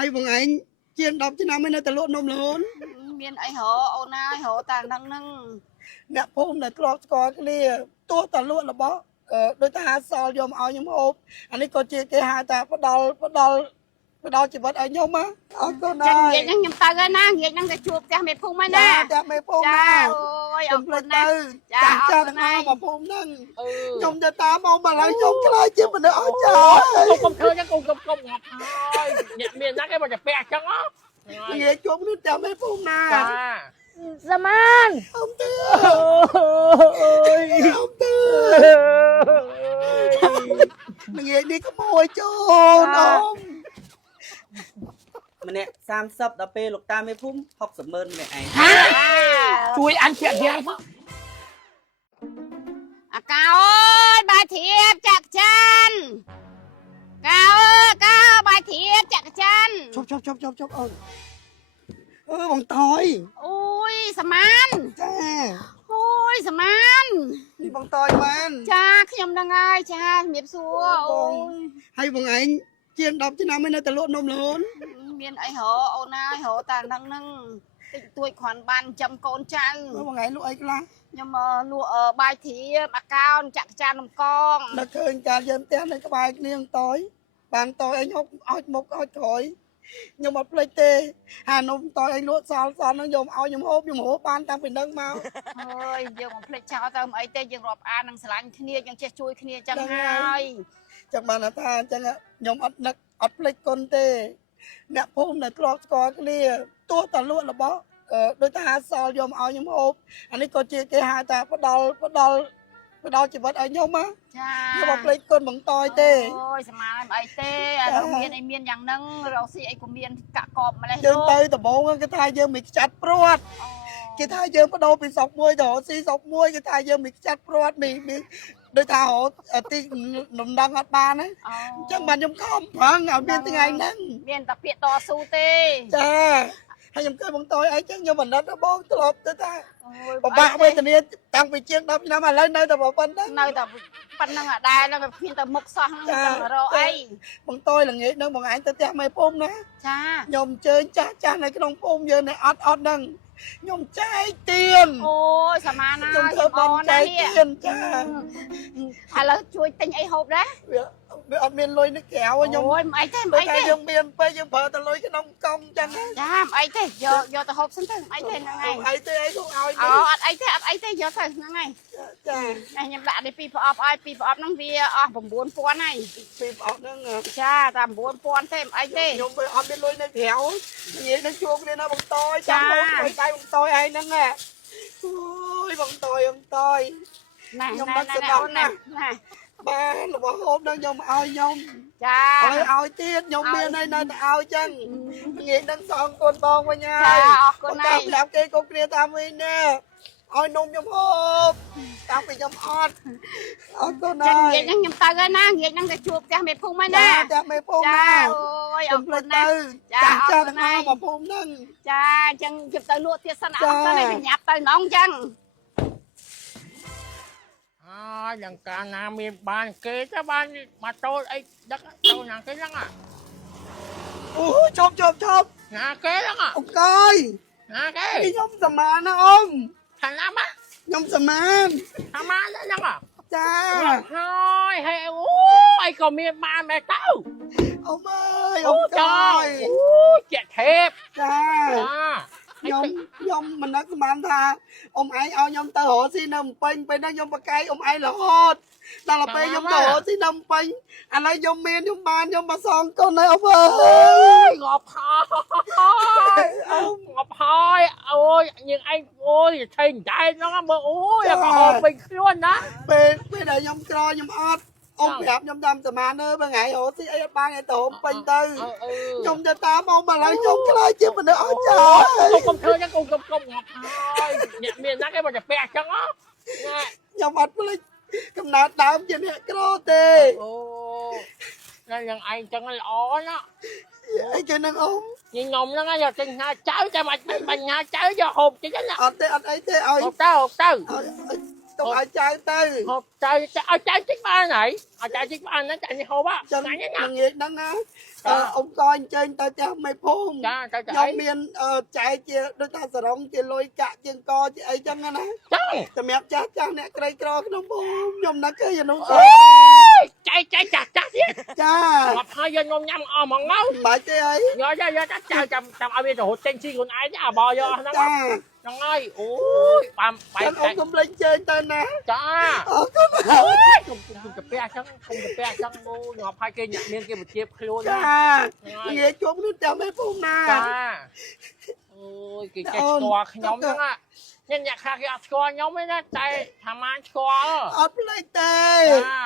hay bằng anh chiên đọc chứ nào mới nơi ta lộn nôm lớn miền ấy hổ ôn ai hổ tàng nâng nâng nè hôm này tôi có cái này tôi ta lộn là bó đôi ta hát sao dùm ao nhóm hộp anh ấy có chia cái hai ta bắt đầu chỉ bắt ở nhóm á ở cô chân này nghiệt nhắm ta cái na nghiệt nhắm cái chuột cha mẹ phun mấy na cha mẹ phun cha na ơi cùng ông lên na tư cha cha ông thằng này mà phun nâng nhóm cho ta mong mà lại nhóm cái này chứ mình nữa trời không thơ chắc không ngọt thôi nhận miền nát cái mà chặt bẹ trắng á nghe chúng nó cha mẹ phun na à Zaman. ông tư ôi ông tư mình nghe đi có môi chôn ông mình nè sam sấp đã pê lục ta mới phun học sớm mơn mẹ ấy chui ăn chuyện gì hay không cao ơi bài thiệp chặt chân cao ơi cao bài thiệp chặt chân chốc bằng tỏi ui Saman cha ui Saman đi bằng tỏi man chaខ្ញុំដឹងហើយចាជំរាបសួរអូយ hay bằng anh chiên đọc chứ nào mới nơi ta lộn nôm lớn មានអីហ៎អូនហើយហ៎តានឹងតិចតួចគ្រាន់បានចំកូនចៅ bằng anh lụi cái lá ខ្ញុំលក់បាយធៀបអាកោនចាក់ចាននំកង đã khơi cả dân té này các bài niềng tỏi bàn tỏi anh hốc áo mộc áo khỏi nhưng mà plei tê hà nôm tỏi anh lụa xào nó dùng áo dùng hốp ban tăng bình đơn mau ហើយយើងមកភ្លេចចោលទៅអីទេយើងរាប់អាននឹងស្រឡាញ់គ្នាយើងចេះជួយគ្នាចឹងហើយ chẳng bàn là tha chẳng nhóm ắt nực ắt plei con tê nè hôm này tôi có cái này tôi ta lụa là bó đôi ta hát sao dùng áo hốp anh ấy có chia cái hai ta bắt đầu chỉ bắt ở nhóm á ចា nhưng mà plei con bằng tỏi tê អូយស្មានអីទេអារកមានអីមានយ៉ាងហ្នឹងរកស៊ីអីក៏មានកាក់កបម្លេះ យើងទៅដំបងគេថាយើងមិនចាត់ព្រាត់គេថាយើងបដូរពីស្រុកមួយទៅស៊ីស្រុកមួយគេថាយើងមិនចាត់ព្រាត់នេះដូចថាទីនំដងអត់បានណាអញ្ចឹងបានខ្ញុំខំប្រឹងឲ្យមានថ្ងៃហ្នឹង មានតែពាក្យតស៊ូទេ ចាហើយខ្ញុំគិតបងតយអីចឹងខ្ញុំបណ្ឌិតបងធ្លាប់ទៅថា អូយ បបាក់វេទនាតាំងពីជាង10ឆ្នាំឥឡូវនៅតែប៉ុណ្្នឹង នៅតែប៉ុណ្្នឹងអាដែរហ្នឹងគ្មានតែមុខសោះហ្នឹងរកអី បងតយល្ងាចហ្នឹងបងឯងទៅផ្ទះមេភូមិណា ចា ខ្ញុំអញ្ជើញចាស់នៅក្នុងភូមិយើងនេះអត់ហ្នឹងខ្ញុំចែកទៀន អូយសមានណា ខ្ញុំ យ ធ្វើប អូ ន់ ន ចែ ណា ក នេះ ទៀនចា ឥឡូវជួយទិញអីហូបដែរ វាអត់មានលុយនៅក្រៅខ្ញុំ អូយមិនអីទេមិន បើ អី តែ ទេ យើងមានពេលយើងប្រើតែលុយក្នុងកង់ចឹង ចាមិនអីទេយកទៅហូបសិនទៅមិនអីទេហ្នឹងហើយ អីទេអីខ្ញុំឲ្យ អូអត់អីទេយកទៅហ្នឹងហើយ ចា ខ្ញុំដាក់នេះពីប្រអប់ឲ្យពីប្រអប់ហ្នឹងវាអស់9000ហើយ ពីអត់ហ្នឹង ចាតែ9000ទេមិនអីទេ ខ្ញុំពេលអត់មានលុយនៅក្រៅនិយាយនឹងជួបគ្នាណាបងតយចាំហូបឲ្យដៃបងតយឯងហ្នឹងអូយបងតយ ណា ខ្ញុំ ណា ដឹកស ណា ណ្ដោះណា ណា បានរបស់ហូបហ្នឹងខ្ញុំឲ្យខ្ញុំ ចា ឲ្យទៀតខ្ញុំមានហើយនៅតែឲ្យចឹងងាយនឹងសងកូនបងវិញហើ ចា យ អរគុណហើយ ប្រាប់គេគ្រប់គ្នាតាមវិញណាឲ្យនំខ្ញុំហូបតាំងពីខ្ញុំអត់អរគុណ ចឹង ហើយ ងាកហ្នឹងខ្ញុំទៅហើយណាងាកហ្នឹងទៅជួបផ្ទះមេភូមិហើយណា ចាមេភូមិ ចា ណា អូយអរគុណណា ចា ចាអ ចា រគុណ តា ហើយ មកភូមិហ្នឹង ចាអញ្ចឹងជិបទៅលក់ទៀតសិនអត់ទៅនេះញ៉ាប់ទៅនងចឹង យ៉ាងកាលណាមានបានគេទៅបានមកចូលអីដឹកចូលណាគេហ្នឹង អូជប់ ណាគេហ្នឹង អូកយ ណាគេ ខ្ញុំសមានណាអ៊ំ ខាងណាមក ខ្ញុំសមាន ថាមកហ្នឹង ចា ហើយហេអូអីក៏មានបានដែរទៅ អ៊ំអើយអ៊ំកយ អូជាថេប ចា ខ្ញុំមិននឹកស្មានថាអ៊ំឯងឲ្យខ្ញុំទៅរកស៊ីនៅភ្នំពេញពេលហ្នឹងខ្ញុំបកកាយអ៊ំឯងរហូតដល់ពេលខ្ញុំទៅរកស៊ីនៅភ្នំពេញឥឡូវខ្ញុំមានខ្ញុំបានខ្ញុំមកសងគុណហើយអ៊ំអើយ ងប់ហើយងប់ហើយអូយយើងឯងអូយឆេងដែរហ្នឹងមើលអូយក៏ហូបពេញខ្លួនណា ពេលដែលខ្ញុំក្រខ្ញុំអត់អ៊ំប្រាប់ខ្ញុំតាមសមានបើថ្ងៃរកស៊ីអីអត់បានឯទៅភ្នំពេញទៅខ្ញុំទៅតាមអ៊ំឥឡូវខ្ញុំខ្លាចជាមនុស្សអត់ចា កុំធ្វើចឹងកុំងាប់ហើយអ្នកមានណាគេមកតែពាក់ចឹងណា ខ្ញុំអត់ភ្លេចកំណើតដើមជាអ្នកក្រទេ អូតែយ៉ាងឯងចឹងល្អណា អីគេនឹងអ៊ំ ខ្ញុំហ្នឹងយកទិញញ៉ាចៅតែមិនបាញ់ញ៉ាចៅយកហូបចឹងណា អត់ទេអត់អីទេឲ្យ ហូបទៅ ទៅ ទុកឲ្យចៅទៅ ហូបចៅឲ្យចៅជិះបានហើយឲ្យចៅជិះបានណាចៅនេះហូប ចឹង ហ្នឹង ងាយហ្នឹងណាអ៊ំក៏អញ្ជើញទៅផ្ទះមេភូមិ ចាទៅទៅ ខ្ញុំមានចែកជាដូចថាសរងជាលុយកាក់ជាងកជាអីចឹងណា ចា សម្រាប់ចាស់អ្នកក្រីក្រក្នុងភូមិខ្ញុំនឹកឃើញអានោះ ចៃចាស់ទៀត ចា មកហើយយកនំញ៉ាំអស់ហ្មងទៅ មិនបាច់ទេអី យកចៅចាំឲ្យវាទៅរត់ចេញស៊ីខ្លួនឯងអាបោយកហ្នឹង ចា ហ្នឹងហើយអូយបានបែក អ៊ំកុំលេងជើញទៅណា ចា អរគុណ អូយគុំកាពះអញ្ចឹងគុំកាពះអញ្ចឹងអូញ៉ាំហើយគេមានគេបញ្ជាខ្លួន ចាងាយជួបនេះចាំមេភូមិណា ចាអូយគេចេះស្គាល់ខ្ញុំហ្នឹងអ្នកខ្លះគេអត់ស្គាល់ខ្ញុំទេណាតែថាម៉ានស្គាល់ អត់ភ្លេចទេ ចា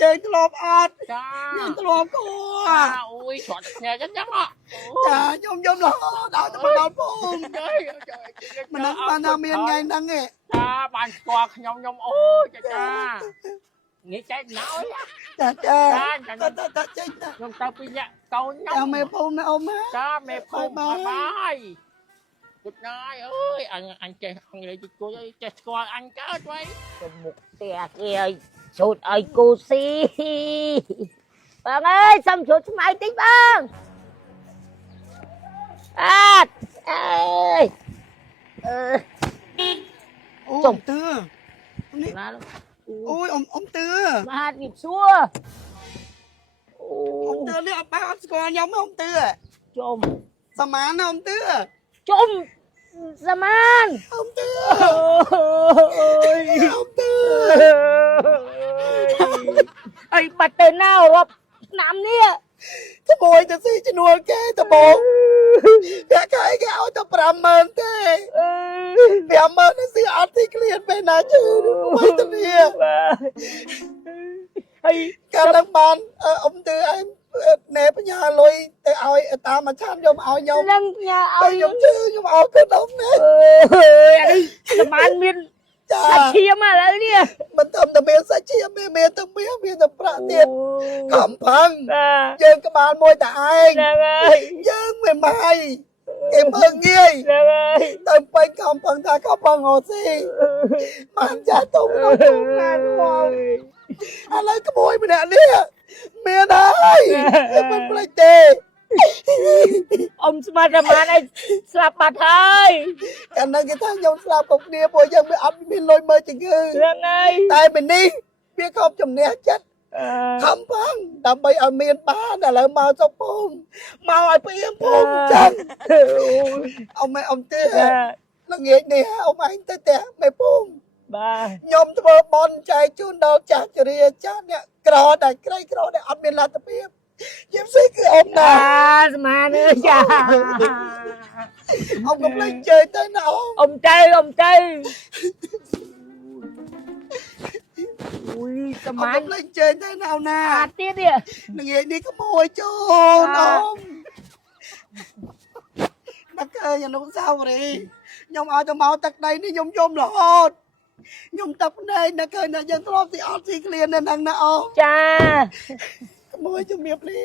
យើងធ្លាប់អត់ ចា យើងធ្លាប់គួរ អូយច្រត់គ្នាអញ្ចឹងហ៎ ចាខ្ញុំយំរហូតដល់ទៅដល់ភូមិ មិនដឹងបានថាមានថ្ងៃហ្នឹងទេ ចាបានស្គាល់ខ្ញុំអូយចាងាយចែកណោយ ចាទៅចេញទៅ ខ្ញុំទៅពីអ្នកកូនខ្ញុំ ចាំមេភូមិណាអ៊ំណា ចាមេភូមិបាយគុតណាយអើយអញចេះអង់គ្លេសតិចគួយអើយចេះស្គាល់អញកើតໄວ ទៅមុខផ្ទះគេឲ្យជូតឲ្យគូស៊ីបងអើយសុំជូតស្មៅតិចបងអត់អើយអូចុំ ទឿនេះ ណា អូយអ៊ំទឿ បាទវាសួរអូ អ៊ំទឿនេះអត់បើអត់ស្គាល់ខ្ញុំអ៊ំទឿ ជុំ សមានណាអ៊ំទឿ ជុំសមាន អ៊ំទឿ អូយ អ៊ំទឿ អីបាត់ទៅណារាប់ឆ្នាំនេះ ក្មួយទៅស៊ីជំនួលគេតបងគេគេឲ្យទៅ 50000 ទេ50000នេះស៊ីអត់ទីក្លៀនពេលណាជឿមិនទៅនេះ ហើយ កាលឡើងបានអ៊ំទឿឯងណែបញ្ញាលុយទៅឲ្យតាមមួយឆានយកឲ្យខ្ញុំ នឹងញ៉ា ឲ្យ ឲ្យ ខ្ញុំជឿខ្ញុំអរគុណអ៊ំណា អើយអានេះសមានមាន ចា សាច់ឈាមឥឡូវនេះ មិនតែមានសាច់ឈាមមានតែមានតែប្រាក់ទៀតខំផឹង បាទ យើងក្បាលមួយតែឯង ហ្នឹងហើយ យើងមិនបាយគេមើងងាយ ហ្នឹងហើយ ទៅពេញខំផឹងថាខំផឹងអូស៊ីបានចាស់ទុំនោះណាស់មកឥឡូវក្មួយម្នាក់នេះមានហើយមិនភ្លេចទេ អ៊ំស្មាតតែបានឲ្យស្លាប់បាត់ហើយ កាលនោះគេថាខ្ញុំស្លាប់គ្រប់គ្នាពួកយើងវាអត់មានលុយមើលជំងឺ ហ្នឹងហើយ តែពេលនេះវាខំជំនះចិត្តខំផឹងដើម្បីឲ្យមានបានឥឡូវមកសុកភូមិមកឲ្យព្រៀងភូមិចឹងអ៊ំអ៊ំទេល្ងាចនេះអ៊ំឯងទៅផ្ទះមេភូមិ បាទ ខ្ញុំធ្វើបន់ចែកជូនដល់ចាស់ជរាចាស់អ្នកក្រដែលក្រីក្រដែលអត់មានលទ្ធភាពខ្ញុំស្អីគឺអ៊ំណា ស្មានអើយចា អ៊ំកុំលេងជើញទៅណាអ៊ំ អ៊ំទៅអូយស្ អ៊ំ មា កុំលេងជើញទៅណាណា អាទៀតនេះ ល្ងាចនេះក្មួយជូនអ៊ំដាក់ឃើញអនុស្សាវរីយ៍ខ្ញុំឲ្យទៅមកទឹកដីនេះខ្ញុំយំរហូតខ្ញុំទឹកភ្នែកដាក់ឃើញថាយើងធ្លាប់ទីអត់ស៊ីក្លៀននៅហ្នឹងណាអ៊ំ ចា ក្មួយជំរាបលា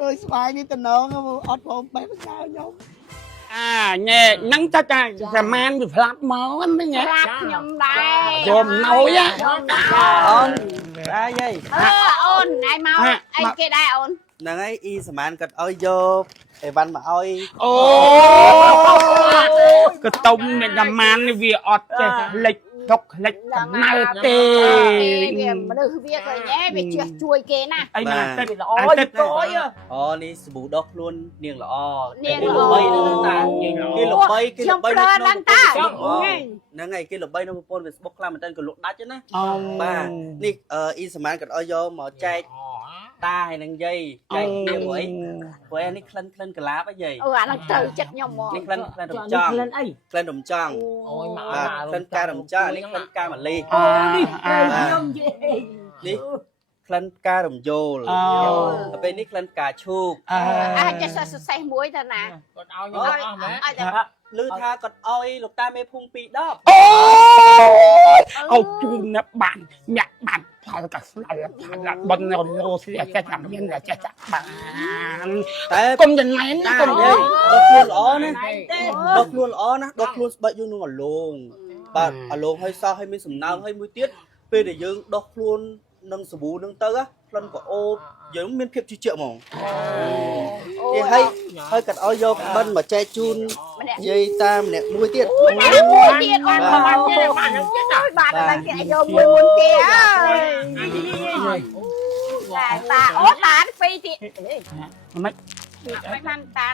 អើយស្វាយនេះតំណងអត់ព្រមបេះផ្ញើខ្ញុំ ញ៉ែហ្នឹងទៅតែប្រមាណវាផ្លាប់មកហ្នឹងញ៉ែ ប្រាប់ខ្ញុំដែរ យកណយហ៎ អូនអាយអី អូនឯងមកអីគេដែរអូន ហ្នឹងហើយអ៊ីសមានគាត់ឲ្យយកអីវ៉ាន់មកឲ្យ អូកតុំអ្នកប្រមាណនេះវាអត់ចេះលិចទុកលិចកំណើតទេ វាមនុស្សវាក៏ញ៉ែវាជះជួយគេណា អីណាតែ វាល្អ ទៅ យយ អូនេះសាប៊ូដោះខ្លួននាងល្អ នាង គេ ល្អ ល្បីនៅតាគេល្បីគេ ខ្ញុំ ល្បី ប្រើ នៅ ឡើងតា ហ្នឹងហើយគេល្បីនៅប្រព័ន្ធ Facebook ខ្លាំងមែនតើក៏លក់ដាច់ណា អូ បាទនេះអ៊ីសមានគាត់ឲ្យយកមកចែកតាហើយនឹងយាយចែកគ្នាព្រោះអីព្រោះនេះក្លិនកាឡាបហ៎យាយ អាហ្នឹងត្រូវចិត្តខ្ញុំហ្មង នេះក្លិនរំចង់ ក្លិនអី ក្លិនរំចង់ អូយមក បាទក្លិនការរំចង់នេះក្លិនការម៉ាលី អូនេះ ខ្ញុំយេ នេះក្លិនការរំយោល អូ ដល់ពេលនេះក្លិនការឈូក អាចចេះសរសេរមួយទៅណា គាត់ឲ្យខ្ញុំអស់មែន ឲ្យតែ ឮថាគាត់ឲ្យលោកតាមេភូមិ2ដប អូជូនណាបានញាក់បានផ ផាលកាស្លាប់ផាលបនលោស្រីចេះចាំមានចេះចាំបាន តែ កុំចំណាយណា តា កុំ និយាយដកខ្លួនល្អណាដកខ្លួនល្អណាដកខ្លួនស្បែកយើងនឹងអាឡងបាទអាឡងឲ្យសោះឲ្យមានសំណើមឲ្យមួយទៀតពេលដែលយើងដកខ្លួននឹងសាប៊ូនឹងទៅក្លិនក៏អូបយើងមានភាពជឿជាក់ហ្មងគេឲ្យកាត់ឲ្យយកបិណ្ឌមកចែកជូននិយាយតាមម្នាក់មួយទៀត មួយទៀតអត់បានទេបាននឹងទៀតបានតែគេយកមួយមុនគេអើយតាអូតាពីរទៀត មិន បានតា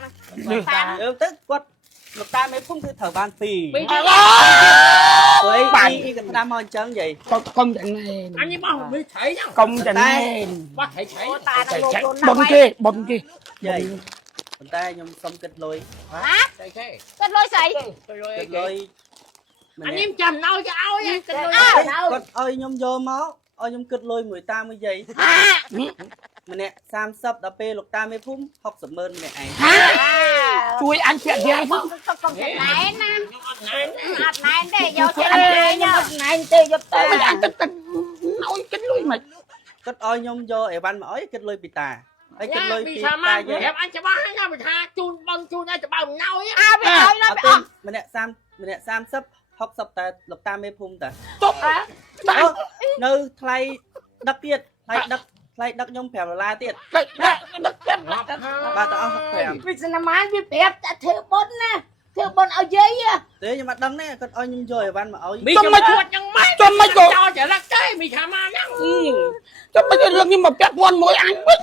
យើងទៅគាត់លោកតាមេភូមិគឺត្រូវបាន2 ពី ព្រោះអីកណ្ដាំមកអញ្ចឹងយាយក ុំចំណាយ anh đi bao mới thấy nhá កុំចំណាយ bác thấy thấy តានឹងលោក បនគេបនគេ យាយប៉ុន្តែខ្ញុំសុំគិតលុយ thấy thế គាត់លុយស្អី tôi គិត rồi លុយ anh em chầm nâu cho ao nha cái lôi គាត់ឲ្យខ្ញុំយកមកឲ្យខ្ញុំគិតលុយមួយតាមួយយាយម្នាក់30ដល់ពេលលោកតាមេភូមិ60ម៉ឺនម្នាក់ឯង ជួយអញពាក់យាយផង កុំចំណាយណា này អត់ណែនទេយកទៅអញណែនទេយកទៅ មិនអញគិតឲ្យគិតលុយមិន គាត់ឲ្យខ្ញុំយកអីវ៉ាន់មកអីគិតលុយពីតាហើយគិតលុយ Dạ, ពី vì sao តា mà យាយ em anh cho bác nha mà tha chun bông chun ai cho bao nhau ấy អើវាឲ្យដល់ អត់ វាអ ទេ ស់ ម្នាក់30 60តែលោកតាមេភូមិតា ទប់ដាក់ នៅថ្លៃដឹកទៀតថ្លៃដឹកខ្ញុំ$5ទៀត ដឹកចាំ បាទទៅអស់65 វិស្នាមានវាប្រាប់តែធ្វើបុណ្យណាធ្វើបុណ្យឲ្យយាយ ទេខ្ញុំអត់ដឹងទេគាត់ឲ្យខ្ញុំយកអីវ៉ាន់មកឲ្យ bị cho mà chuột nhằng mắt ចាំមិនក៏ cho trở lại cái bị thả ma nhá ចាំមិនរឿងនេះមកពាក់ព័ន្ធមួយអញវិញ